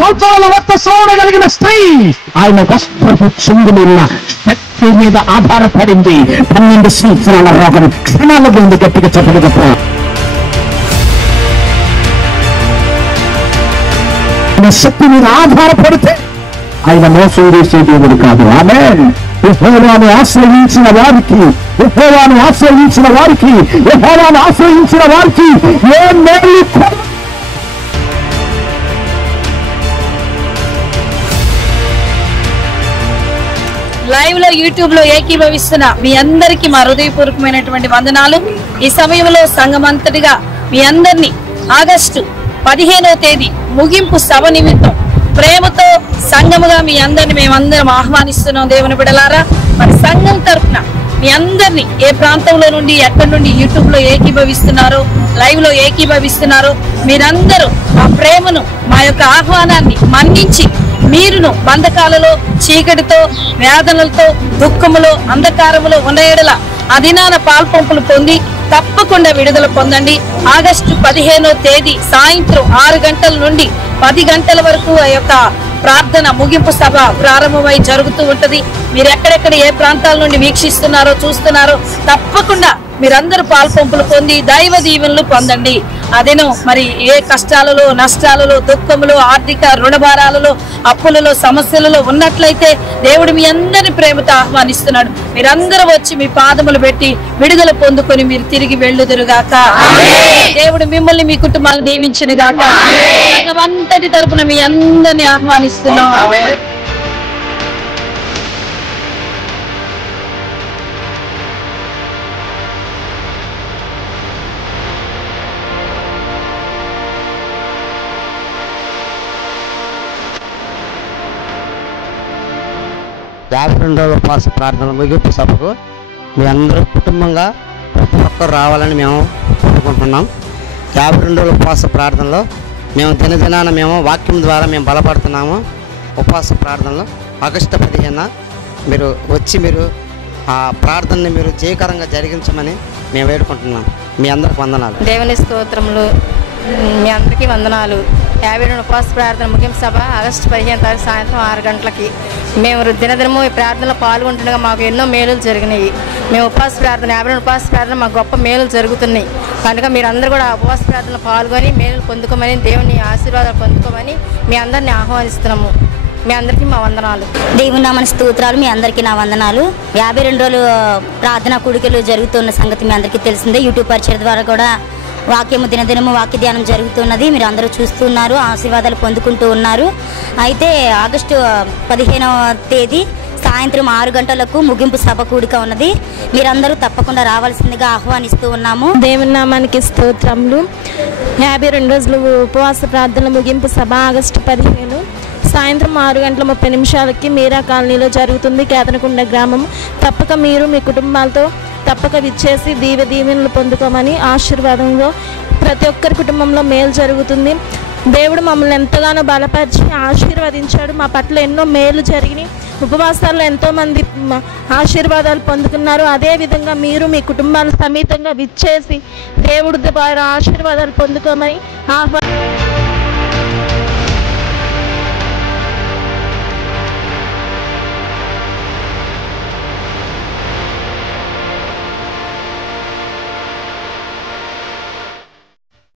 సంవత్సరాల రక్తస్రావణ కలిగిన స్త్రీ ఆయన వస్త్రపు చెంగులున్న శక్తి మీద ఆధారపడింది. 12 సంవత్సరాల రోగం క్షణాల ముందు గట్టిగా చెప్పగలగ శక్తి మీద ఆధారపడితే ఆయన మోసం చేసే దేవుడు కాదు. ఆమేన్. యెహోవాను ఆశ్రయించిన వారికి ఏ మేలు లైవ్ లో యూట్యూబ్ లో ఏకీభవిస్తున్న మీ అందరికీ మా హృదయపూర్వకమైనటువంటి వందనాలు. ఈ సమయంలో సంఘమంతటిగా మీ అందరినీ ఆగస్టు 15వ తేదీ ముగింపు సభ నిమిత్తం ప్రేమతో సంఘముగా మీ అందరిని మేమందరం ఆహ్వానిస్తున్నాం. దేవుని బిడ్డలారా, మరి సంఘం తరఫున మీ అందరినీ ఏ ప్రాంతంలో నుండి ఎక్కడి నుండి యూట్యూబ్ లో ఏకీభవిస్తున్నారో, లైవ్ లో ఏకీభవిస్తున్నారో మీరందరూ మా ప్రేమను, మా యొక్క ఆహ్వానాన్ని మన్నించి మీరును బంధకాలలో, చీకటితో, వేదనలతో, దుఃఖములో, అంధకారములో ఉన్న ఎడల అదినాన పాల్పంపులు పొంది తప్పకుండా విడుదల పొందండి. ఆగస్టు 15వ తేదీ సాయంత్రం 6 గంటల నుండి 10 గంటల వరకు ఆ యొక్క ప్రార్థన ముగింపు సభ ప్రారంభమై జరుగుతూ ఉంటది. మీరు ఎక్కడెక్కడ ఏ ప్రాంతాల నుండి వీక్షిస్తున్నారో, చూస్తున్నారో తప్పకుండా మీరందరూ పాల్పంపులు పొంది దైవ దీవెనలు పొందండి. అదేనో మరి ఏ కష్టాలలో, నష్టాలలో, దుఃఖములో, ఆర్థిక రుణభారాలలో, అప్పులలో, సమస్యలలో ఉన్నట్లయితే దేవుడు మీ అందరిని ప్రేమతో ఆహ్వానిస్తున్నాడు. మీరందరూ వచ్చి మీ పాదములు పెట్టి విడుదల పొందుకొని మీరు తిరిగి వెళ్ళుదురుగాక. దేవుడు మిమ్మల్ని, మీ కుటుంబాలను దీవించునుగాక. అంతటి తరపున మీ అందరినీ ఆహ్వానిస్తున్నాం. యాభై ఉపవాస ప్రార్థన ముగింపు సభకు మీ అందరూ కుటుంబంగా ప్రతి ఒక్కరు రావాలని మేము కోరుకుంటున్నాం. 52 ఉపవాస ప్రార్థనలో మేము దినదినాన వాక్యం ద్వారా మేము బలపడుతున్నాము. ఉపవాస ప్రార్థనలో ఆగస్టు 15న మీరు వచ్చి ఆ ప్రార్థనని మీరు జయకరంగా జరిగించమని మేము వేడుకుంటున్నాం. మీ అందరికి వందనాలు. దేవుని స్తోత్రములు. మీ అందరికీ వందనాలు. 52 ఉపవాస ప్రార్థన ముగింపు సభ ఆగస్టు 15వ తారీఖు సాయంత్రం 6 గంటలకి మేము దినదినము ఈ ప్రార్థనలో పాల్గొంటుండగా మాకు ఎన్నో మేలులు జరిగినాయి. మేము ఉపవాస ప్రార్థన 52 ఉపవాస ప్రార్థన మాకు గొప్ప మేలులు జరుగుతున్నాయి. కనుక మీరందరూ కూడా ఉపవాస ప్రార్థనలో పాల్గొని మేలులు పొందుకోమని, దేవుని ఆశీర్వాదాలు పొందుకోమని మీ అందరినీ ఆహ్వానిస్తున్నాము. మీ అందరికీ మా వందనాలు. దేవుని నామన స్తోత్రాలు. మీ అందరికీ నా వందనాలు. 52 రోజులు ప్రార్థనా కూడికలు జరుగుతున్న సంగతి మీ అందరికీ తెలిసిందే. యూట్యూబ్ పరిచయం ద్వారా కూడా వాక్యము దినదినము వాక్య ధ్యానం జరుగుతున్నది. మీరు అందరూ చూస్తున్నారు, ఆశీర్వాదాలు పొందుకుంటూ ఉన్నారు. అయితే ఆగస్టు 15వ తేదీ సాయంత్రం 6 గంటలకు ముగింపు సభ కూడిక ఉన్నది. మీరందరూ తప్పకుండా రావాల్సిందిగా ఆహ్వానిస్తూ ఉన్నాము. దేవుని నామానికి స్తోత్రములు. 52 రోజులు ఉపవాస ప్రార్థనల ముగింపు సభ ఆగస్టు 15 సాయంత్రం 6:30 మీరా కాలనీలో జరుగుతుంది. కేతనకొండ గ్రామం. తప్పక మీరు మీ కుటుంబాలతో తప్పక విచ్చేసి దీవెనలు పొందుకోమని, ఆశీర్వాదంలో ప్రతి ఒక్కరి కుటుంబంలో మేలు జరుగుతుంది. దేవుడు మమ్మల్ని ఎంతగానో బలపరిచి ఆశీర్వదించాడు. మా పట్ల ఎన్నో మేలు జరిగినాయి. ఉపవాసాల్లో ఎంతోమంది ఆశీర్వాదాలు పొందుకున్నారు. అదేవిధంగా మీరు మీ కుటుంబాలు సమేతంగా విచ్చేసి దేవుడి ద్వారా ఆశీర్వాదాలు పొందుకోమని